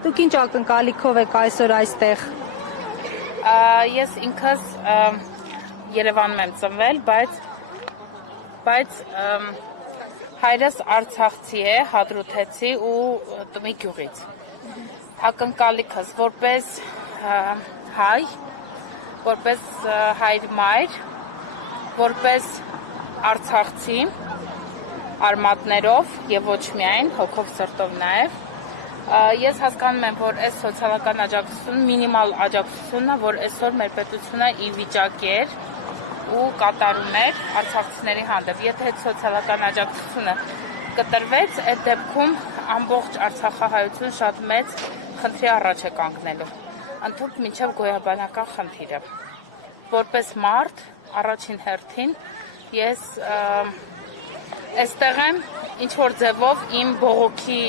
Դուք ինչ ակնկալիքով եք այսօր այստեղ։ Ես ինքս Երևանում եմ ծնվել, բայց հայրս Արցախցի է, Հադրութեցի ու Տումի գյուղից։ Ակնկալիքս որպես հայ, որպես հայր-մայր, որպես արցախցի արմատներով եւ ոչ միայն հոգով սրտով նաեւ ես հասկանում եմ, որ այս սոցիալական աջակցությունը, մինիմալ աջակցությունը, որ այսօր մեր պետությունը ի վիճակի էր ու կատարում էր արցախցիների հանդեպ։ Եթե այդ սոցիալական աջակցությունը կտրվեց, այդ դեպքում ամբողջ արցախահայություն շատ մեծ խնդրի առաջ է կանգնելու, ընդհանուր մինչև գոյաբանական խնդիրը։ Որպես մարդ, առաջին հերթին ես այստեղ եմ ինչ-որ ձևով իմ բողոքի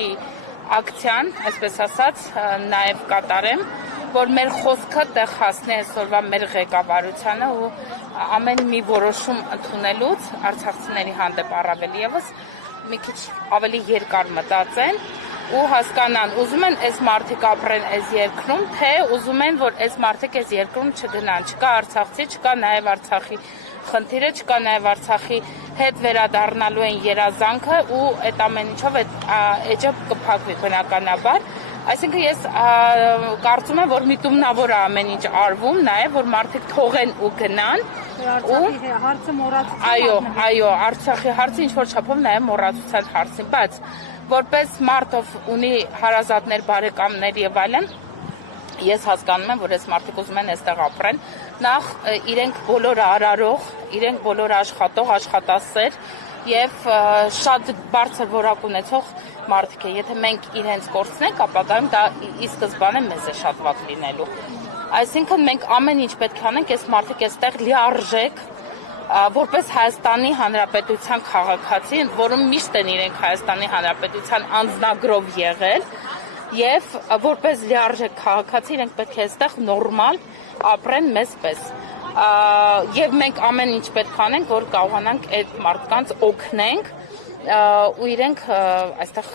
ակցիան, այսպես ասած, նաև կատարեմ, որ մեր խոսքը տեղ հասնի այսօրվա մեր ղեկավարությանը ու ամեն մի որոշում ընդունելուց արցախցիների հանդեպ առավել ևս մի քիչ ավելի երկար մտածեն ու հասկանան, ուզում են այս մարդիկ ապրեն այս երկրում, թե ուզում են, որ այս մարդիկ այս երկրում չգնան, չկա արցախցի, չկա նաև Արցախի խնդիրը, չկա նաև Արցախի հետ վերադառնալու են երազանքը ու այդ ամեն ինչով այդ էջը կփակվի բնականաբար։ Այսինքն ես կարծում եմ, որ միտումնավոր է ամեն ինչ արվում, նաև որ մարդիկ թողեն ու գնան Արցախի հարցը մոռացության։ Այո, Արցախի հարցը ինչ որ չափով նաև մոռացության հարցին, բայց որպես մարդ ով ունի հարազատներ, բարեկամներ եւ այլն, ես հասկանում եմ, որ այս մարդիկ ուզում են այստեղ ապրեն, նախ իրենք բոլորը արարող, իրենք բոլորը աշխատող, աշխատասեր եւ շատ բարձր որակ ունեցող մարդիկ են։ Եթե մենք իրենց կորցնենք, ապագայում դա ի սկզբանե մեզ է շատ վատ լինելու։ Այսինքն մենք ամեն ինչ պետք է անենք, այս մարդիկ այստեղ լիարժեք որպես Հայաստանի Հանրապետության քաղաքացի, որում միշտ են իրենք Հայաստանի Հանրապետության անձնագրով եղել, եւ որպես լիարժեք քաղաքացի իրենք պետք է այստեղ նորմալ ապրեն մեզ պես։ Եվ մենք ամեն ինչ պետք է անենք, որ կարողանանք այդ մարդկանց օգնենք ու իրենք այստեղ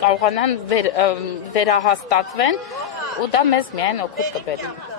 կարողանան վերահաստատվեն ու դա մեզ միայն օգուտ կբերի։